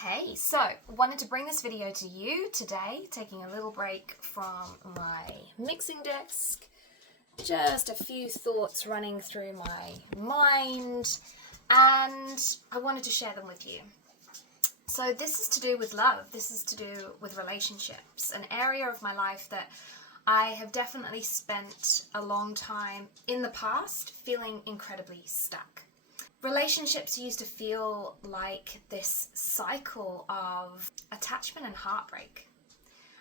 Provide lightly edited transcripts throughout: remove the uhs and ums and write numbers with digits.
Hey, so wanted to bring this video to you today, taking a little break from my mixing desk. Just a few thoughts running through my mind, and I wanted to share them with you. So this is to do with love. This is to do with relationships, an area of my life that I have definitely spent a long time in the past feeling incredibly stuck. Relationships used to feel like this cycle of attachment and heartbreak.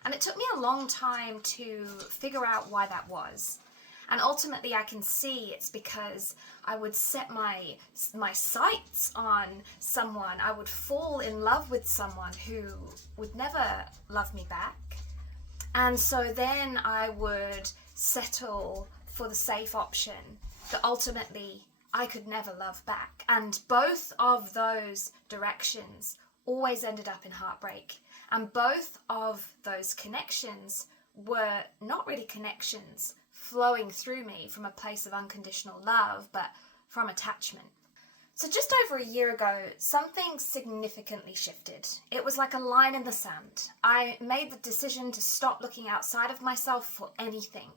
And it took me a long time to figure out why that was. And ultimately I can see it's because I would set my sights on someone. I would fall in love with someone who would never love me back. And so then I would settle for the safe option that ultimately I could never love back. And both of those directions always ended up in heartbreak. And both of those connections were not really connections flowing through me from a place of unconditional love, but from attachment. So just over a year ago, something significantly shifted. It was like a line in the sand. I made the decision to stop looking outside of myself for anything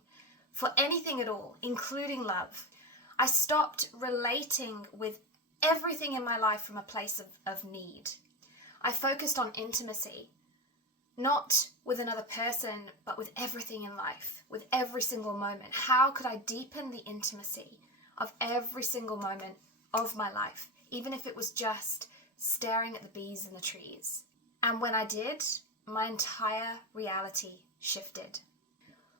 at all, including love. I stopped relating with everything in my life from a place of need. I focused on intimacy, not with another person, but with everything in life, with every single moment. How could I deepen the intimacy of every single moment of my life, even if it was just staring at the bees in the trees? And when I did, my entire reality shifted.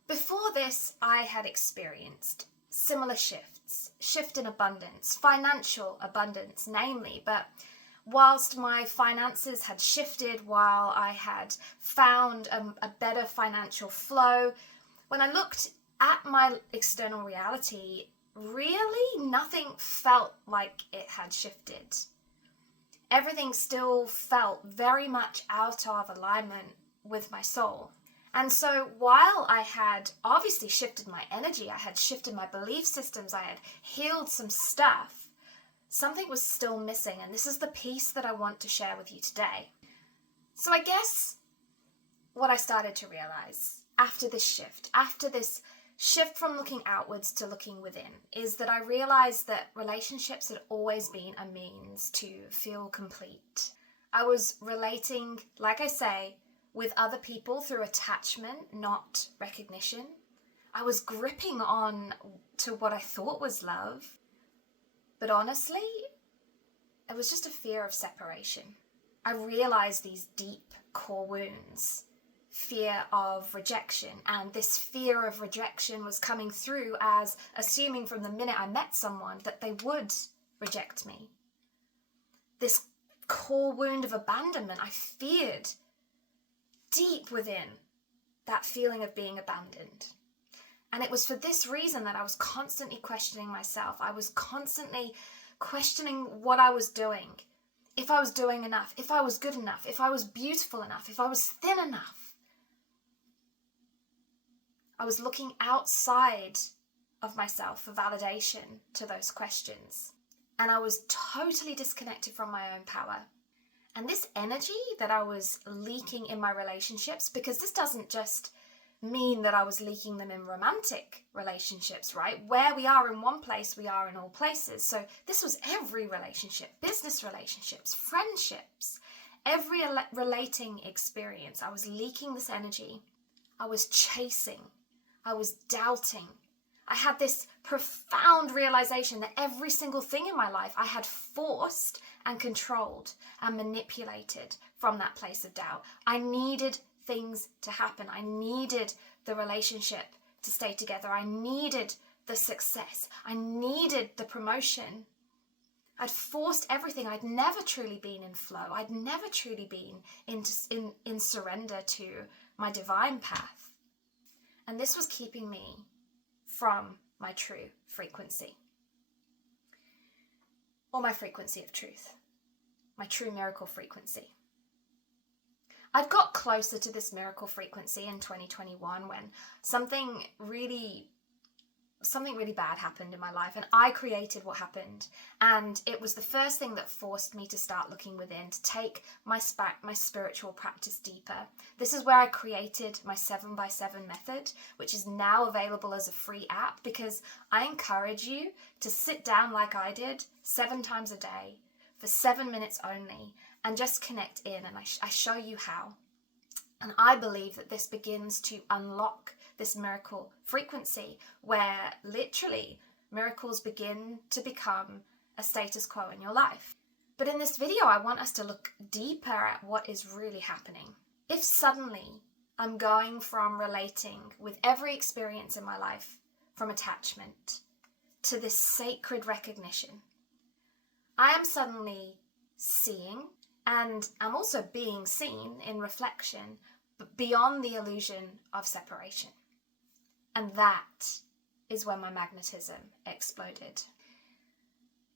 Before this, I had experienced similar shifts, shift in abundance, financial abundance namely, but whilst my finances had shifted, while I had found a better financial flow, when I looked at my external reality, really nothing felt like it had shifted. Everything still felt very much out of alignment with my soul. And so while I had obviously shifted my energy, I had shifted my belief systems, I had healed some stuff, something was still missing. And this is the piece that I want to share with you today. So I guess what I started to realize after this shift from looking outwards to looking within, is that I realized that relationships had always been a means to feel complete. I was relating, like I say, with other people through attachment, not recognition. I was gripping on to what I thought was love, but honestly, it was just a fear of separation. I realized these deep core wounds, fear of rejection, and this fear of rejection was coming through as assuming from the minute I met someone that they would reject me. This core wound of abandonment, I feared deep within that feeling of being abandoned. And it was for this reason that I was constantly questioning myself. I was constantly questioning what I was doing. If I was doing enough, if I was good enough, if I was beautiful enough, if I was thin enough. I was looking outside of myself for validation to those questions. And I was totally disconnected from my own power. And this energy that I was leaking in my relationships, because this doesn't just mean that I was leaking them in romantic relationships, right? Where we are in one place, we are in all places. So this was every relationship, business relationships, friendships, every relating experience. I was leaking this energy. I was chasing. I was doubting. I had this profound realization that every single thing in my life I had forced and controlled and manipulated from that place of doubt. I needed things to happen. I needed the relationship to stay together. I needed the success. I needed the promotion. I'd forced everything. I'd never truly been in flow. I'd never truly been in surrender to my divine path. And this was keeping me from my true frequency, or my frequency of truth, my true miracle frequency. I'd got closer to this miracle frequency in 2021 when something really something really bad happened in my life, and I created what happened. And it was the first thing that forced me to start looking within, to take my spiritual practice deeper. This is where I created my 7x7 method, which is now available as a free app, because I encourage you to sit down like I did 7 times a day for 7 minutes only and just connect in, and I show you how. And I believe that this begins to unlock this miracle frequency where literally miracles begin to become a status quo in your life. But in this video, I want us to look deeper at what is really happening. If suddenly I'm going from relating with every experience in my life from attachment to this sacred recognition, I am suddenly seeing, and I'm also being seen in reflection, but beyond the illusion of separation. And that is when my magnetism exploded.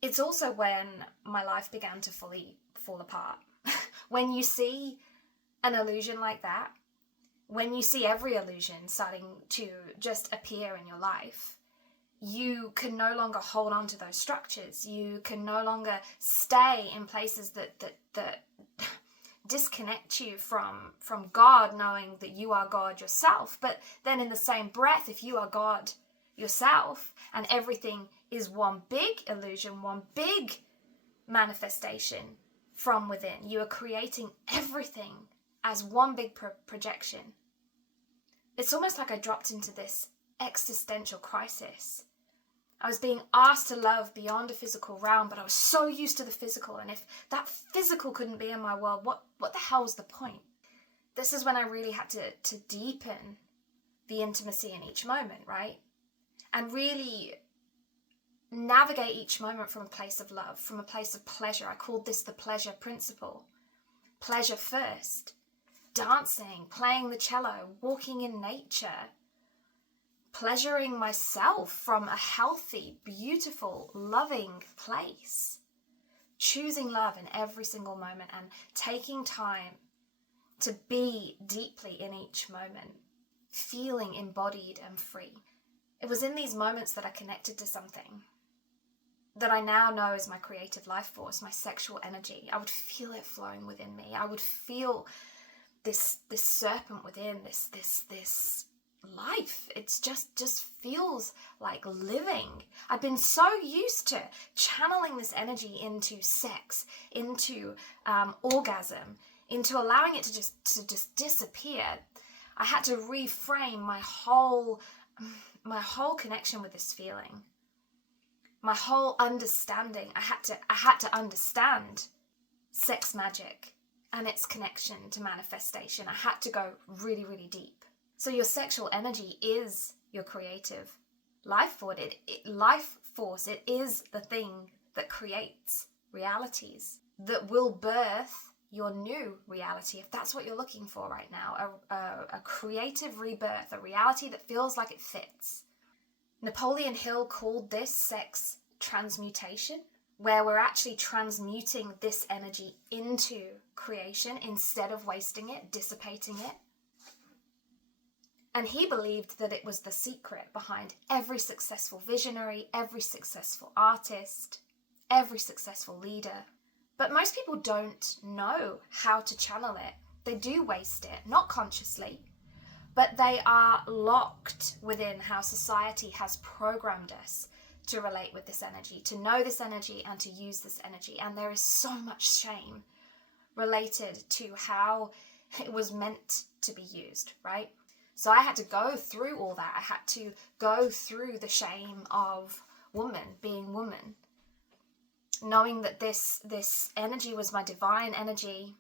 It's also when my life began to fully fall apart. When you see an illusion like that, when you see every illusion starting to just appear in your life, you can no longer hold on to those structures. You can no longer stay in places that disconnect you from God, knowing that you are God yourself. But then in the same breath, if you are God yourself and everything is one big illusion, one big manifestation from within, you are creating everything as one big projection. It's almost like I dropped into this existential crisis. I was being asked to love beyond a physical realm, but I was so used to the physical. And if that physical couldn't be in my world, what the hell was the point? This is when I really had to deepen the intimacy in each moment, right? And really navigate each moment from a place of love, from a place of pleasure. I called this the pleasure principle. Pleasure first. Dancing, playing the cello, walking in nature, pleasuring myself from a healthy, beautiful, loving place. Choosing love in every single moment and taking time to be deeply in each moment, feeling embodied and free. It was in these moments that I connected to something that I now know is my creative life force, my sexual energy. I would feel it flowing within me. I would feel this serpent within, this life. It's just feels like living. I've been so used to channeling this energy into sex, into orgasm, into allowing it to just disappear. I had to reframe my whole connection with this feeling, my whole understanding. I had to understand sex magic and its connection to manifestation. I had to go really, really deep. So your sexual energy is your creative life force. It is the thing that creates realities that will birth your new reality, if that's what you're looking for right now, a creative rebirth, a reality that feels like it fits. Napoleon Hill called this sex transmutation, where we're actually transmuting this energy into creation instead of wasting it, dissipating it. And he believed that it was the secret behind every successful visionary, every successful artist, every successful leader. But most people don't know how to channel it. They do waste it, not consciously, but they are locked within how society has programmed us to relate with this energy, to know this energy and to use this energy. And there is so much shame related to how it was meant to be used, right? So I had to go through all that. I had to go through the shame of being woman, knowing that this energy was my divine energy,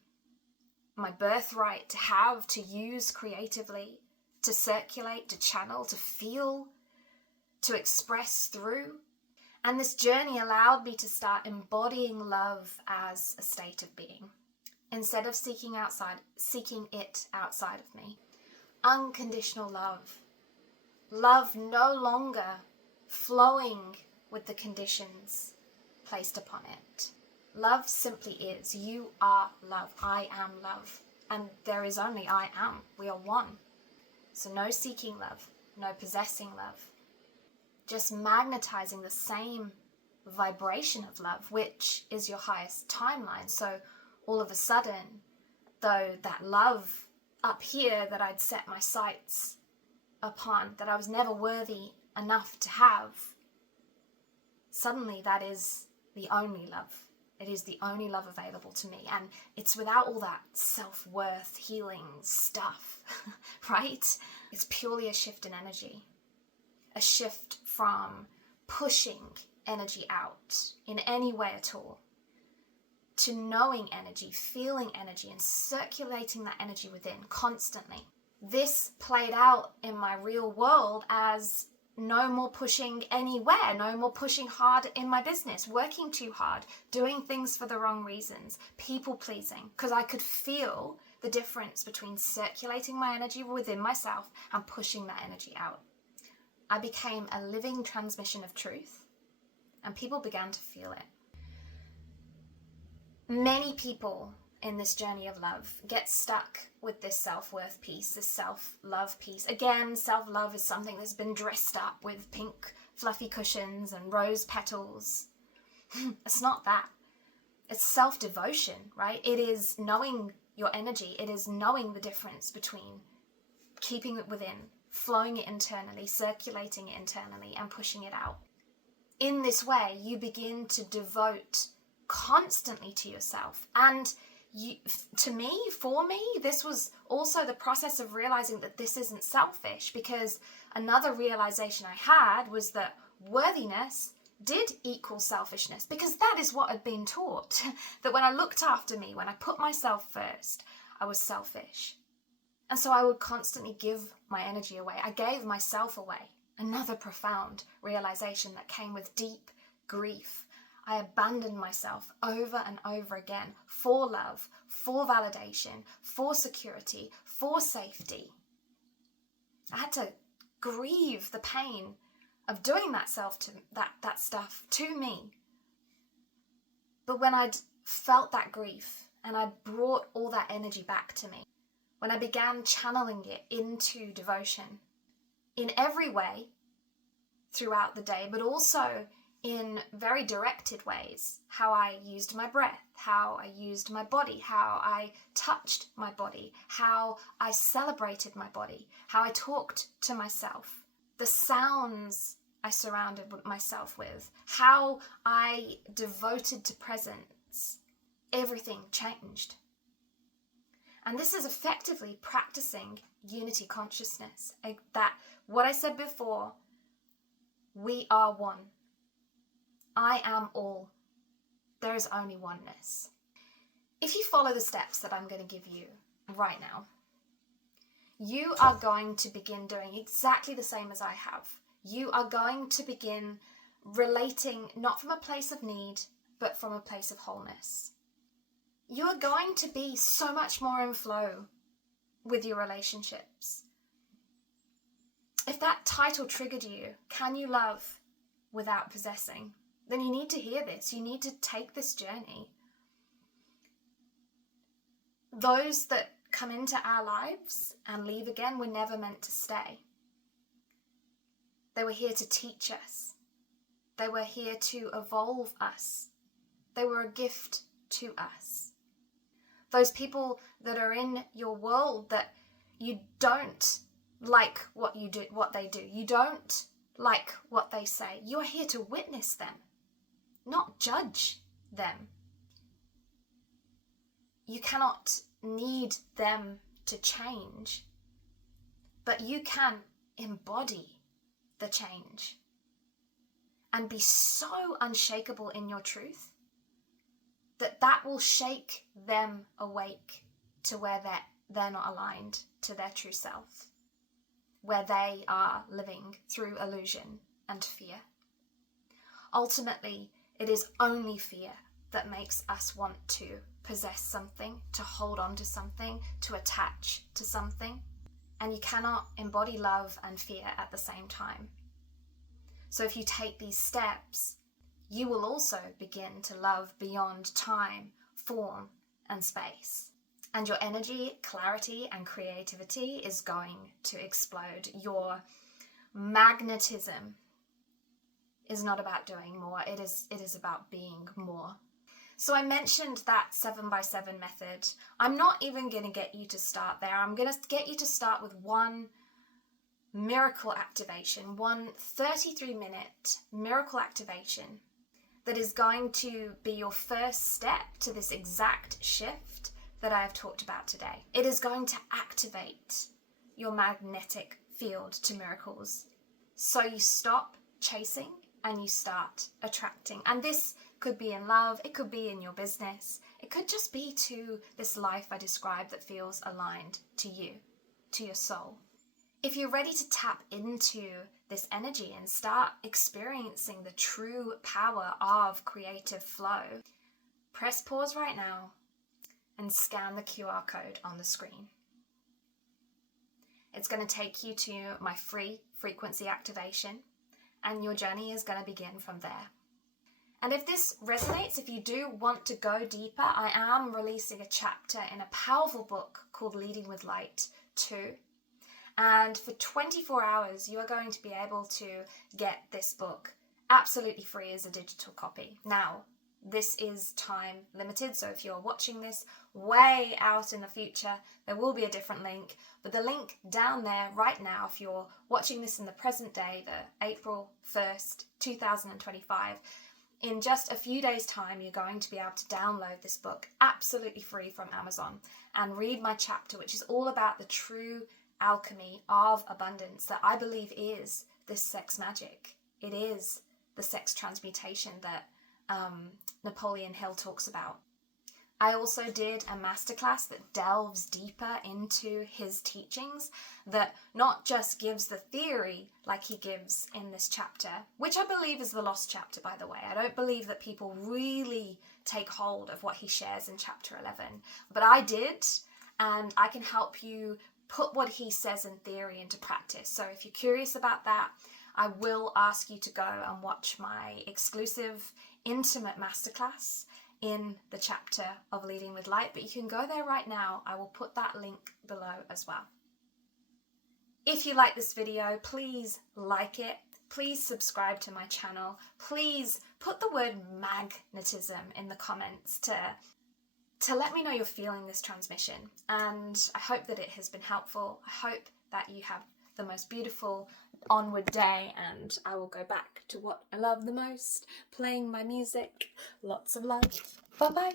my birthright to have, to use creatively, to circulate, to channel, to feel, to express through. And this journey allowed me to start embodying love as a state of being, instead of seeking it outside of me. Unconditional love. Love no longer flowing with the conditions placed upon it. Love simply is. You are love. I am love. And there is only I am. We are one. So no seeking love. No possessing love. just magnetizing the same vibration of love, which is your highest timeline. So all of a sudden, though that love up here that I'd set my sights upon, that I was never worthy enough to have, suddenly that is the only love. It is the only love available to me. And it's without all that self-worth healing stuff, right? It's purely a shift in energy. A shift from pushing energy out in any way at all to knowing energy, feeling energy, and circulating that energy within constantly. This played out in my real world as no more pushing anywhere, no more pushing hard in my business, working too hard, doing things for the wrong reasons, people pleasing, because I could feel the difference between circulating my energy within myself and pushing that energy out. I became a living transmission of truth, and people began to feel it. Many people in this journey of love get stuck with this self-worth piece, this self-love piece. Again, self-love is something that's been dressed up with pink fluffy cushions and rose petals. It's not that. It's self-devotion, right? It is knowing your energy. It is knowing the difference between keeping it within, flowing it internally, circulating it internally, and pushing it out. In this way, you begin to devote constantly to yourself. And for me, this was also the process of realizing that this isn't selfish, because another realization I had was that worthiness did equal selfishness, because that is what I'd been taught. That when I looked after me, when I put myself first, I was selfish. And so I would constantly give my energy away. I gave myself away. Another profound realization that came with deep grief. I abandoned myself over and over again for love, for validation, for security, for safety. I had to grieve the pain of doing that stuff to me. But when I'd felt that grief and I'd brought all that energy back to me, when I began channeling it into devotion in every way throughout the day, but also in very directed ways, how I used my breath, how I used my body, how I touched my body, how I celebrated my body, how I talked to myself, the sounds I surrounded myself with, how I devoted to presence, everything changed. And this is effectively practicing unity consciousness. That what I said before, we are one. I am all. There is only oneness. If you follow the steps that I'm going to give you right now, you are going to begin doing exactly the same as I have. You are going to begin relating not from a place of need, but from a place of wholeness. You are going to be so much more in flow with your relationships. If that title triggered you, can you love without possessing? Then you need to hear this. You need to take this journey. Those that come into our lives and leave again were never meant to stay. They were here to teach us. They were here to evolve us. They were a gift to us. Those people that are in your world that you don't like what they do. You don't like what they say. You are here to witness them, not judge them. You cannot need them to change, but you can embody the change and be so unshakable in your truth that will shake them awake to where they're not aligned to their true self, where they are living through illusion and fear. Ultimately, it is only fear that makes us want to possess something, to hold on to something, to attach to something. And you cannot embody love and fear at the same time. So if you take these steps, you will also begin to love beyond time, form, and space. And your energy, clarity, and creativity is going to explode. Your magnetism is not about doing more. It is about being more. So I mentioned that 7x7 method. I'm not even going to get you to start there. I'm going to get you to start with one miracle activation, one 33-minute miracle activation that is going to be your first step to this exact shift that I have talked about today. It is going to activate your magnetic field to miracles. So you stop chasing and you start attracting. And this could be in love, it could be in your business, it could just be to this life I described that feels aligned to you, to your soul. If you're ready to tap into this energy and start experiencing the true power of creative flow, press pause right now and scan the QR code on the screen. It's going to take you to my free frequency activation, and your journey is going to begin from there. And if this resonates, if you do want to go deeper, I am releasing a chapter in a powerful book called Leading with Light 2. And for 24 hours, you are going to be able to get this book absolutely free as a digital copy. Now, this is time limited, so if you're watching this way out in the future, there will be a different link. But the link down there right now, if you're watching this in the present day, the April 1st, 2025, in just a few days' time, you're going to be able to download this book absolutely free from Amazon and read my chapter, which is all about the true alchemy of abundance that I believe is this sex magic. It is the sex transmutation that Napoleon Hill talks about. I also did a masterclass that delves deeper into his teachings, that not just gives the theory like he gives in this chapter, which I believe is the lost chapter, by the way. I don't believe that people really take hold of what he shares in chapter 11, but I did, and I can help you put what he says in theory into practice. So if you're curious about that, I will ask you to go and watch my exclusive intimate masterclass in the chapter of Leading with Light, but you can go there right now. I will put that link below as well. If you like this video, please like it. Please subscribe to my channel. Please put the word magnetism in the comments to let me know you're feeling this transmission. And I hope that it has been helpful. I hope that you have the most beautiful onward day, and I will go back to what I love the most, playing my music. Lots of love. Bye bye.